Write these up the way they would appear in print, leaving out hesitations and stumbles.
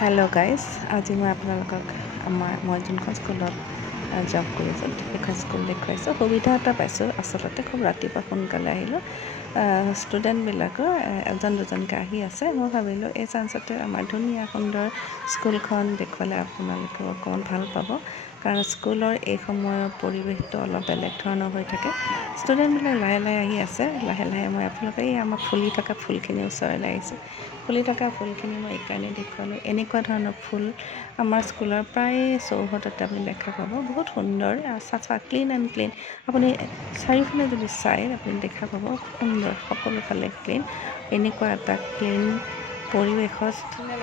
Hello' guys, আজি মই আপোনালোকক মই যোনখন স্কুলত জব কৰিছোঁ সেইখন স্কুল দেখুৱাইছোঁ। সুবিধা এটা পাইছোঁ, আচলতে খুব ৰাতিপুৱা সোনকালে আহিলোঁ। ষ্টুডেণ্টবিলাকৰ এজন দুজনকৈ আহি আছে। মই ভাবিলোঁ এই চান্সতে আমাৰ ধুনীয়া সুন্দৰ স্কুলখন দেখুৱালে আপোনালোকেও অকণমান ভাল পাব, কাৰণ স্কুলৰ এই সময়ৰ পৰিৱেশটো অলপ বেলেগ ধৰণৰ হৈ থাকে। ষ্টুডেণ্টবিলাক লাহে লাহে আহি আছে। লাহে লাহে মই আপোনালোকে এই আমাৰ ফুলি থকা ফুলখিনিৰ ওচৰলৈ আহিছোঁ। ফুলি থকা ফুলখিনি মই এইকাৰণে দেখুৱালোঁ, এনেকুৱা ধৰণৰ ফুল আমাৰ স্কুলৰ প্ৰায় চৌহদতে আপুনি দেখা পাব। বহুত সুন্দৰ চাফা, ক্লিন এণ্ড ক্লিন। আপুনি চাৰিওফালে যদি চাই আপুনি দেখা পাব সুন্দৰ, সকলোফালে ক্লিন। এনেকুৱা এটা ক্লিন পৰিৱেশত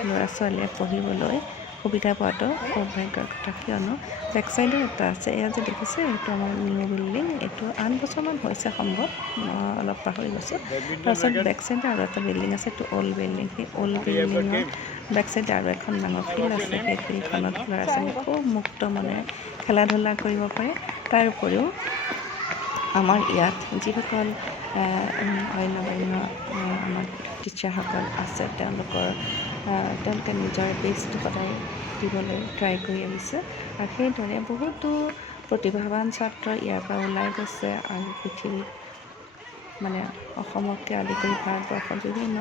ল'ৰা ছোৱালীয়ে পঢ়িবলৈ সুবিধা পোৱাটো সৌভাগ্যৰ কথা, কিয়নো বেক চাইডৰ এটা আছে, এয়া যে দেখিছে এইটো আমাৰ নিউ বিল্ডিং। এইটো 8 বছৰমান হৈছে সম্ভৱ, মই অলপ পাহৰি গৈছোঁ। তাৰপিছত বেক চাইডে আৰু এটা বিল্ডিং আছে, এইটো অল্ড বিল্ডিং। সেই অল্ড বিল্ডিঙৰ বেক চাইডে আৰু এখন ডাঙৰ ফিল্ড আছে। সেই ফিল্ডখনত ল'ৰা ছোৱালীয়ে খুব মুক্ত মনেৰে খেলা ধূলা কৰিব পাৰে। তাৰ উপৰিও আমাৰ ইয়াত যিসকল অন্য আমাৰ টিচাৰসকল আছে, তেওঁলোকে নিজৰ বেষ্টটো সদায় দিবলৈ ট্ৰাই কৰি আহিছে। আৰু সেইদৰে বহুতো প্ৰতিভাৱান ছাত্ৰ ইয়াৰ পৰা ওলাই গৈছে আৰু পৃথিৱীত অসমকে আদি কৰি ভাৰতবৰ্ষৰ বিভিন্ন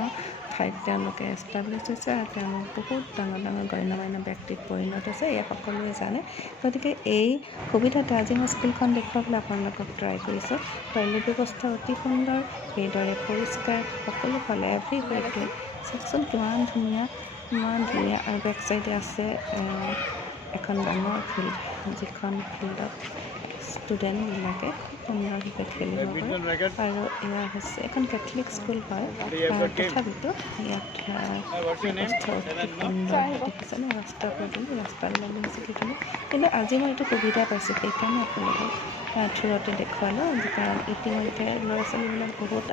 ঠাইত তেওঁলোকে এষ্টাব্লিছ হৈছে আৰু তেওঁলোক বহুত ডাঙৰ ডাঙৰ গণ্যমান্য ব্যক্তিত পৰিণত হৈছে, এয়া সকলোৱে জানে। গতিকে এই সুবিধাতে আজি মই স্কুলখন দেখুৱাবলৈ আপোনালোকক ট্ৰাই কৰিছোঁ। টয়লেট ব্যৱস্থা অতি সুন্দৰ, সেইদৰে পৰিষ্কাৰ, সকলোফালে এভৰিৱেৰ ক্লিন। চাওকচোন কিমান ধুনীয়া, ইমান ধুনীয়া। আৰু বেক চাইডে আছে এখন ডাঙৰ ফিল্ড, যিখন ফিল্ডত ষ্টুডেণ্টবিলাকে খুব সুন্দৰভাৱে খেলিব পাৰে। আৰু এয়া হৈছে এখন কেথলিক স্কুল হয়, তথাপিতো ইয়াত ব্যৱস্থা অতি সুন্দৰ। দেখিছেনে ৰাস্তা পদূলি, ৰাস্তাবিলাক দেখিছে কি ধুনীয়া। কিন্তু আজি মই এইটো সুবিধা পাইছোঁ, সেইকাৰণে আপোনালোকক থ্ৰুতে দেখুৱালোঁ, কাৰণ ইতিমধ্যে ল'ৰা ছোৱালীবিলাক বহুত